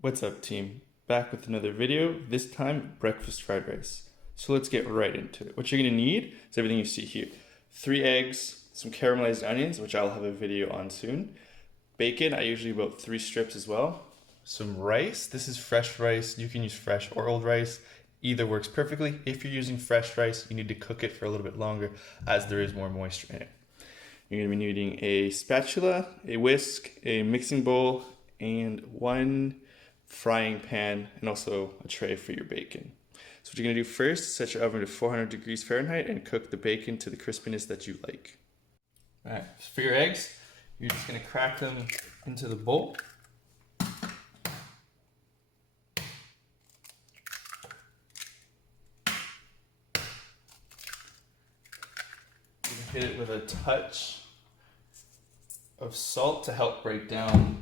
What's up, team? Back with another video, this time breakfast fried rice. So let's get right into it. What you're gonna need is everything you see here. 3 eggs, some caramelized onions, which I'll have a video on soon. Bacon, I usually about 3 strips as well. Some rice, this is fresh rice. You can use fresh or old rice. Either works perfectly. If you're using fresh rice, you need to cook it for a little bit longer as there is more moisture in it. You're gonna be needing a spatula, a whisk, a mixing bowl, and one frying pan, and also a tray for your bacon. So what you're gonna do first, set your oven to 400 degrees Fahrenheit and cook the bacon to the crispiness that you like. All right, for your eggs, you're just gonna crack them into the bowl. You can hit it with a touch of salt to help break down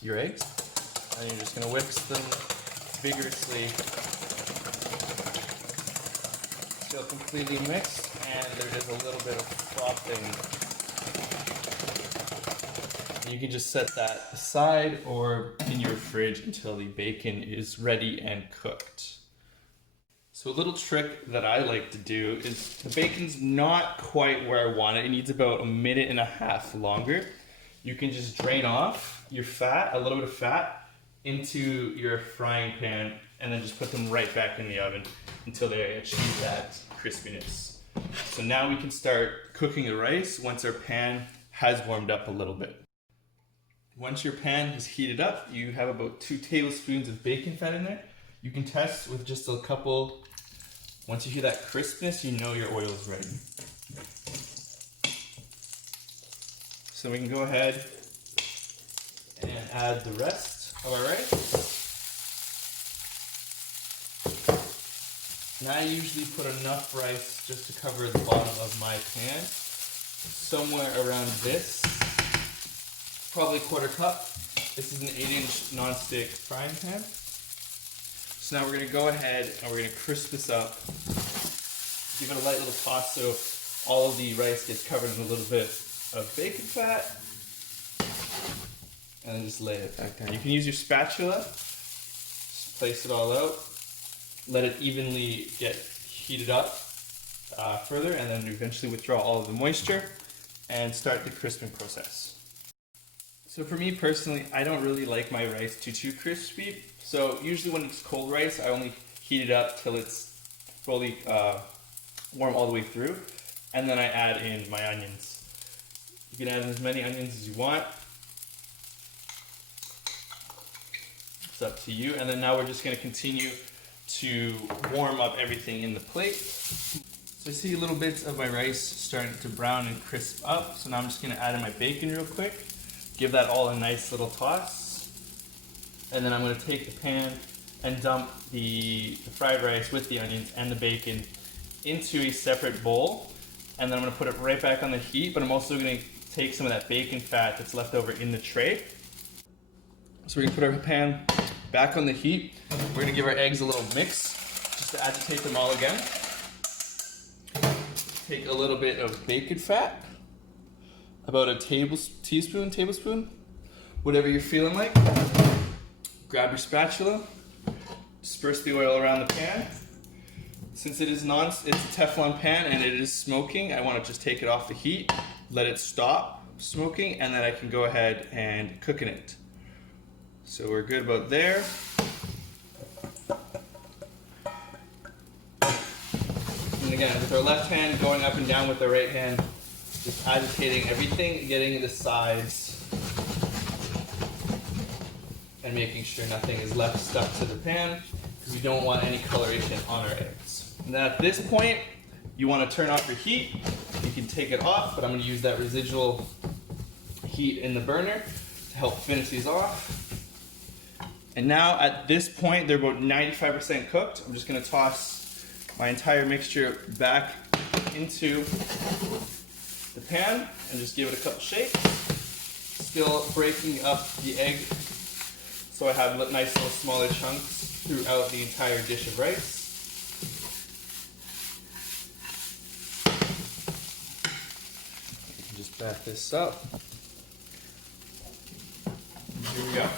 your eggs, and you're just going to whisk them vigorously till completely mixed, and there is a little bit of frothing. You can just set that aside or in your fridge until the bacon is ready and cooked. So a little trick that I like to do is the bacon's not quite where I want it. It needs about 1.5 minutes longer. You can just drain off your fat, a little bit of fat, into your frying pan, and then just put them right back in the oven until they achieve that crispiness. So now we can start cooking the rice once our pan has warmed up a little bit. Once your pan is heated up, you have about 2 tablespoons of bacon fat in there. You can test with just a couple. Once you hear that crispness, you know your oil is ready. So we can go ahead and add the rest of our rice. Now I usually put enough rice just to cover the bottom of my pan, somewhere around this, probably 1/4 cup. This is an 8-inch non-stick frying pan. So now we're gonna go ahead and we're gonna crisp this up. Give it a light little toss so all of the rice gets covered in a little bit of bacon fat, and then just lay it back down. You can use your spatula, just place it all out, let it evenly get heated up further, and then eventually withdraw all of the moisture and start the crisping process. So for me personally, I don't really like my rice too crispy. So usually when it's cold rice, I only heat it up till it's fully warm all the way through, and then I add in my onions. You can add in as many onions as you want. It's up to you. And then now we're just going to continue to warm up everything in the plate. So I see little bits of my rice starting to brown and crisp up. So now I'm just going to add in my bacon real quick. Give that all a nice little toss. And then I'm going to take the pan and dump the fried rice with the onions and the bacon into a separate bowl. And then I'm going to put it right back on the heat, but I'm also going to take some of that bacon fat that's left over in the tray. So we're going to put our pan back on the heat. We're going to give our eggs a little mix just to agitate them all again. Take a little bit of bacon fat, about a tablespoon, whatever you're feeling like. Grab your spatula, disperse the oil around the pan. Since it's a Teflon pan and it is smoking, I want to just take it off the heat, let it stop smoking, and then I can go ahead and cook in it. So we're good about there. And again, with our left hand going up and down with the right hand, just agitating everything, getting the sides, and making sure nothing is left stuck to the pan, because we don't want any coloration on our eggs. And then at this point, you want to turn off your heat. You can take it off, but I'm going to use that residual heat in the burner to help finish these off. And now at this point, they're about 95% cooked. I'm just going to toss my entire mixture back into the pan and just give it a couple shakes. Still breaking up the egg so I have nice little smaller chunks throughout the entire dish of rice. Just back this up. Here we go.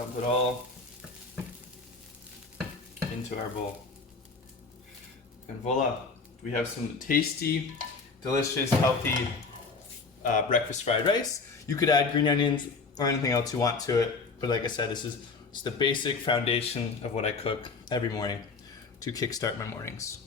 dump it all into our bowl. And voila, we have some tasty, delicious, healthy breakfast fried rice. You could add green onions or anything else you want to it, but like I said, this is just the basic foundation of what I cook every morning to kickstart my mornings.